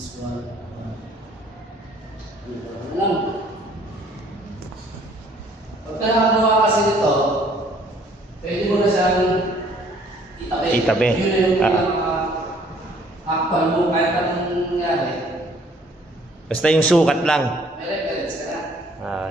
This one. Lang. Pagka nakagawa kasi nito, pwede mo na siyang itabi. Itabi. Yun na yung actual mo kahit anong nangyari. Basta yung sukat lang. May reference ka na. Ah.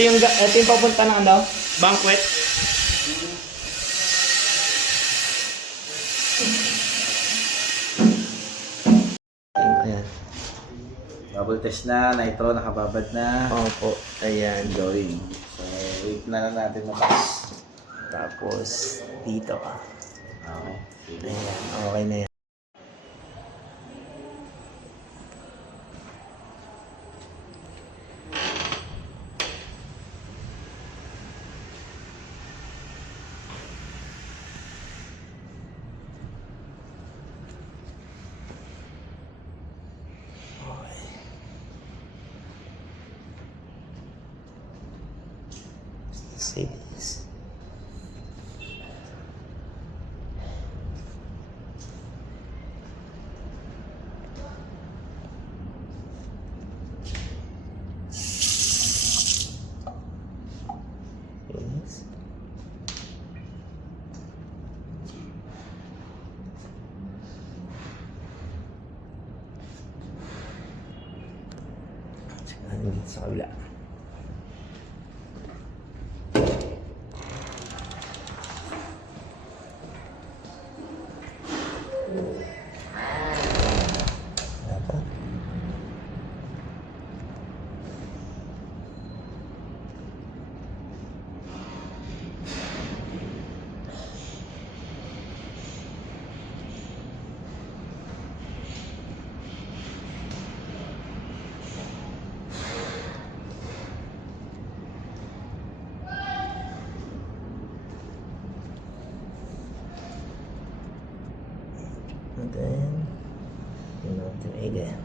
Ito yung papunta ng ano? Banquet. Ayan. Bubble test na, nitro nakababad na. Opo. Ayan. Going. So, wait na lang natin matas. Tapos, dito ka. Okay. Ayan. Okay na yan. Save this. Yes. Tsaka dito sa kabila. And then, yun natin again.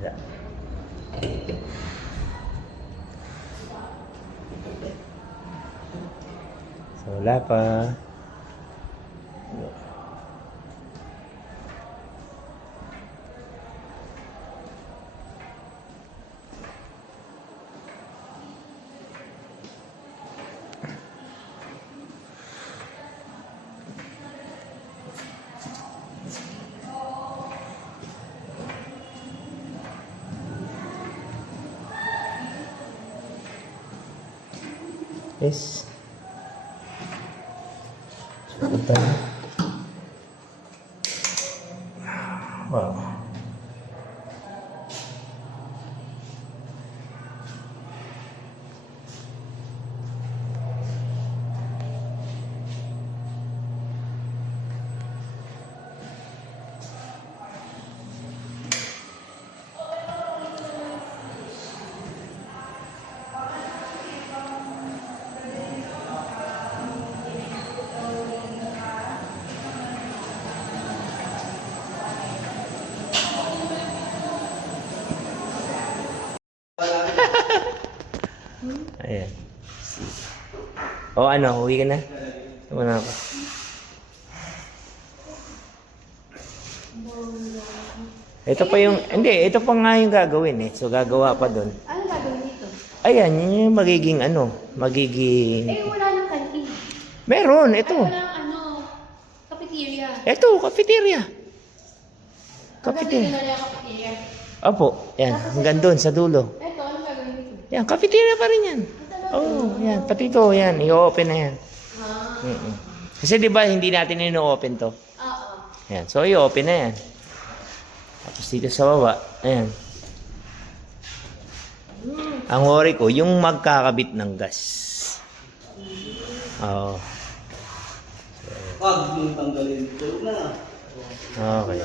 Yeah. So, wala pa. Yes. Ito. Wow. Ayan. O ano, uwi ka na? Wala pa. Ito pa yung, hindi, ito pa nga yung gagawin eh. So gagawa pa doon. Ano gagawin dito? Ayan, yun yung magiging ano, magiging... Eh, wala nang kantin. Meron, Ay, ito. walang ano, cafeteria. Ito, cafeteria. Gagawin Cafeteria. na lang cafeteria. Opo, yan. Hanggang doon, sa dulo. Eto, ano gagawin dito? Yan, cafeteria pa rin yan. Oo, yan. Pati ito, yan. I-open na yan. Ah, Mm-mm. Kasi di ba hindi natin ino-open to? oo. Yan. So, i-open na yan. Tapos dito sa baba, ayan. Ang worry ko, yung magkakabit ng gas. Oo. Wag mong tanggalin ito na. Okay.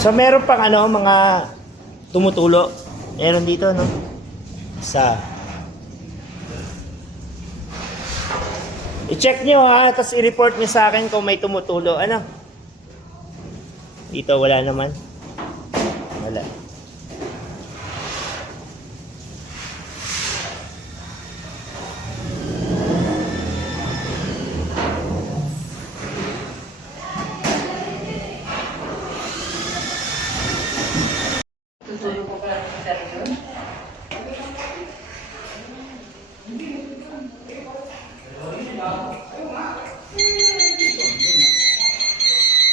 So meron pang ano, mga tumutulo. Meron dito, no? Isa. I-check nyo ha, tapos i-report nyo sa akin kung may tumutulo. Ano? Dito wala naman. Wala. Tutulong ko pala sa server.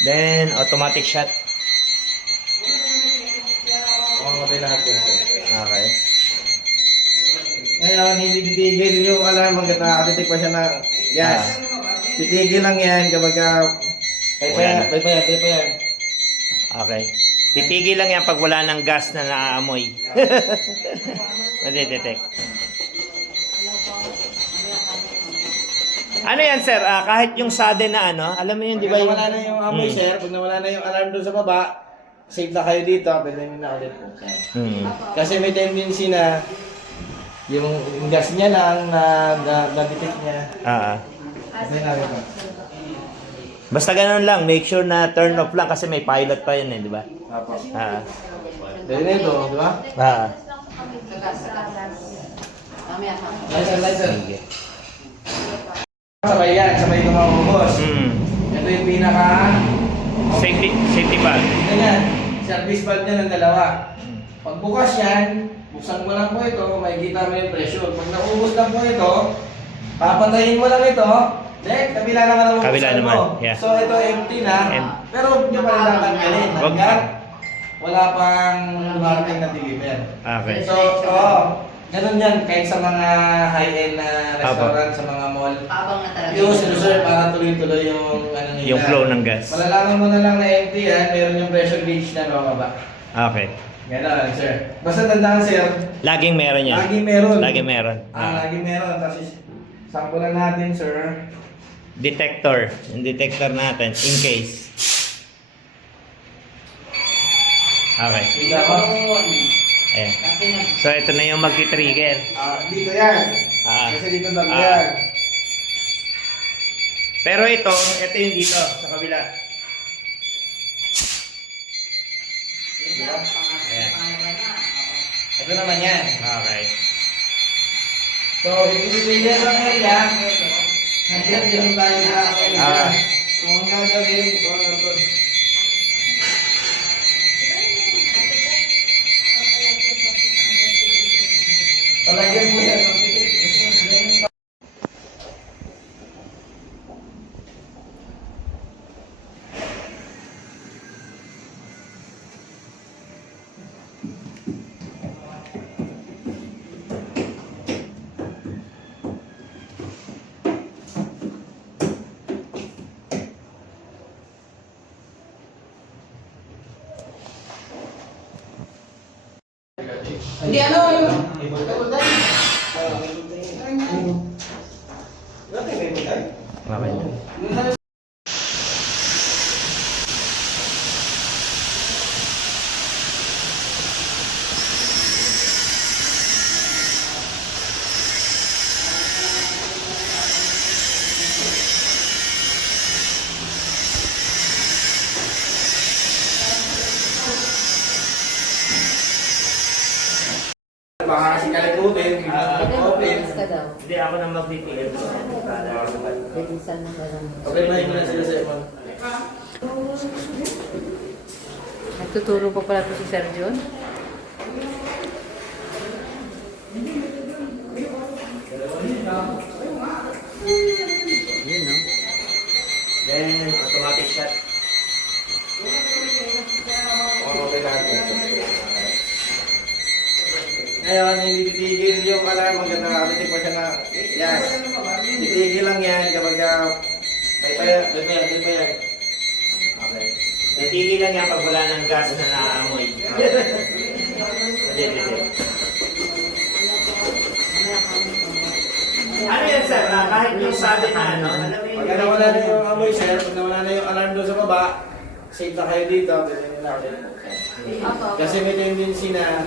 Then, automatic shut. Mamamatay lahat yan, sir. Okay. Ngayon, hindi titigil yung alarm hanggat nakakatitik pa siya ng gas. Titigil lang yan kapag Wala na. Pay pa yan. Okay. Titigil lang yan pag wala ng gas na naaamoy. Madidetect. Ano yan, sir? Kahit yung sudden na ano, alam mo yun, di ba? Pag nawala na yung amoy, sir, pag nawala na yung alarm doon sa baba, save na kayo dito, pwede nyo na ulit po. Kasi may tendency na yung gas niya lang na-detect niya. Kasi namin po. Basta ganun lang, make sure na turn off lang kasi may pilot pa yun eh, di ba? Apo. Dahil Dahil nito, di ba? Mamaya pa. License. Sige. Sabay yan, sabay ko maubos. Ito yung pinaka... Safety valve. Ganyan, service valve niya ng dalawa. Pag bukas yan, buksan mo lang po ito, makikita mo yung pressure. Pag naubos lang po ito, papatayin mo lang ito, then kabila naman ang Kabila bubuksan naman, mo. yeah. So ito empty na, pero huwag nyo pa rin tatanggalin. Wag pa. Hanggat wala pang dumarating na deliver. Okay. So, ganun yan, kahit sa mga high-end na restaurant, sa mga mall. Habang na talaga. Yung sinuserve para tuloy-tuloy yung ano nila. Yung flow ng gas. Malalaman mo na lang na empty yan, meron yung pressure gauge na bababa. Okay. Ganon, sir. Basta tandaan, sir. Laging meron yan. Lagi meron. Lagi meron. Lagi meron. Kasi sampulan natin, sir. Detector. Yung detector natin, in case. Okay. Hindi ako. Ayan. Kasi nag... So, ito na yung magti-trigger. Dito yan. Ah. Kasi dito dalo Ah. yan. Pero ito yung dito, sa kabila. Ayan. Ito naman yan. Okay. So, ipipili lang area. Nandiyan din tayo na Ah. kung ang gagawin, palagyan mo yan. Hindi ano yung... Okay. titigan ko. Bilisan mo na lang. Okay, mahin mo na sila sa'yo, ma'am. Nagtuturo pa pala ito si Sir John. Yun, no? Then, automatic shot. Okay natin. Ngayon, hindi titigil yung alarm hanggang nakakalitik pa siya na yes. Titigil lang yan kapag may yan. Okay. Natigil lang yan pag wala ng gas na naaamoy. Ano yan, sir? Kahit yung sabi na ano, alam mo Pag nawala na yung amoy, sir, pag nawala na yung alarm doon sa baba, safe na kayo dito, pwede nyo na ulit. Kasi may tendency na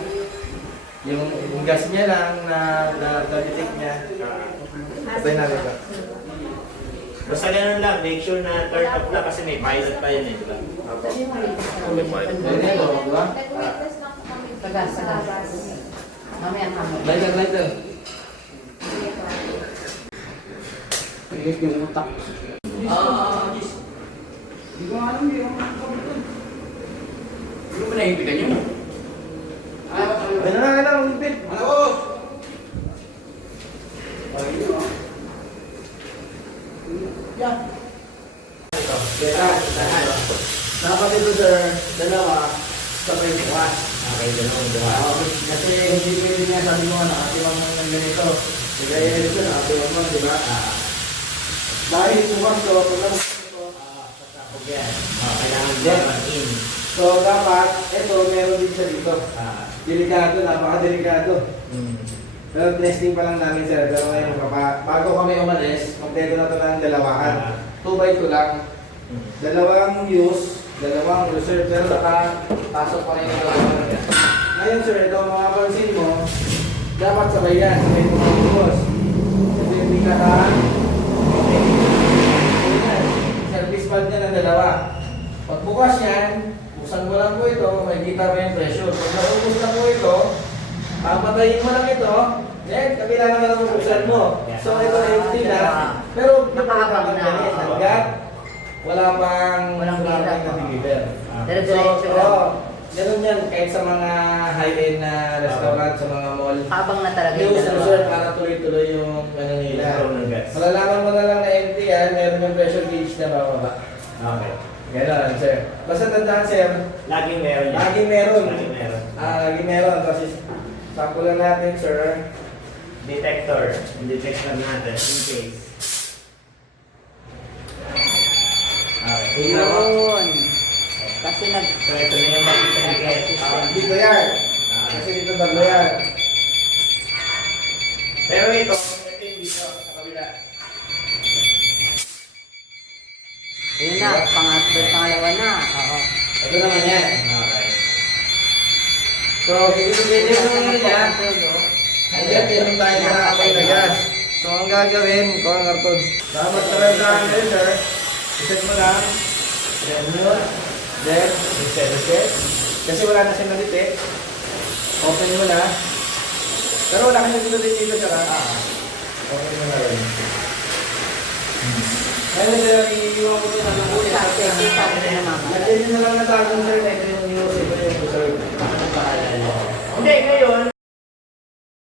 yung gas niya lang na detect niya. Patay natin ba? Basta ganun lang, make sure na turn off lang kasi may pilot pa yun eh, di ba? Ganyan o, di ba? Sagas. Mamaya kami. Lighter. Pigit yung utak. Hindi ko alam yung hindi ko ba nahipitan yun? Ano na, ulipit. Ano? Dapat ito, sir, dalawa, sabay bukas. Okay, ganun, diba? Kasi hindi pwede niya sabi mo, nakatiwang mo ng ganito. Sige, ito, nakatiwang mo, di ba? Dahil bukas ko, pag naman ito, Sasakog yan. Kailangan naman in. so dapat, ito, meron din siya dito. Delikado, napaka-delikado. Pero testing pa lang namin, sir. Pero ngayon, bago kami umalis, magteto na ito ng dalawahan. 2x2 lang. Dalawang use, dalawang reserve, pero nakapasok pa rin yung dalawa. Ngayon, sir, ito makapansin mo, dapat sabay yan, sabay mo mga bukos. Kasi hindi ka service pad niya ng dalawa. Pag bukas yan, buksan mo lang po ito, makikita mo yung pressure. Pag naubos na po ito, papatayin mo lang ito, then kabila naman ang buksan mo. So ito empty na, pero Nakakabang na. hanggat wala pang Walang na hirap. deliver. Dire-diretso lang. Ganun yan, kahit sa mga high-end na restaurant, sa mga mall. Habang na talaga yung News dalawa. resort para tuloy-tuloy yung ano nila. Flow ng gas. Malalaman mo na lang na empty yan, meron yung pressure gauge na bababa. Okay. Gano'n, sir. Basta tandaan, sir, Laging meron yan. laging meron. Laging meron. Laging meron. Kasi sample lang natin, sir. Detector. Detect lang natin in case. Okay. Yun. Kasi So ito na yung makita ni Ken. Dito yan. Kasi dito tatlo yan. Pero ito yung dito sa kabila. Yun na, pangalawa na. Oo. Ito naman yan. Okay. So, hindi ko pwede yung ano niya. Hanggang meron tayo nakakapay na gas. So, ang gagawin, ito ang karton. Dapat tarantahan kayo, sir. Iset mo lang. Then, yun. Then, reset. Kasi wala na siyang nalitip. Open mo na. Pero wala kang nagtutulid dito, sir. Open mo na rin. Ngayon, sir, iiwan ko ito sa lubuti. Sabi na mama. Lagyan nyo na lang na tagong, sir. Ito yung news, ito yung reserve. Hindi, ngayon,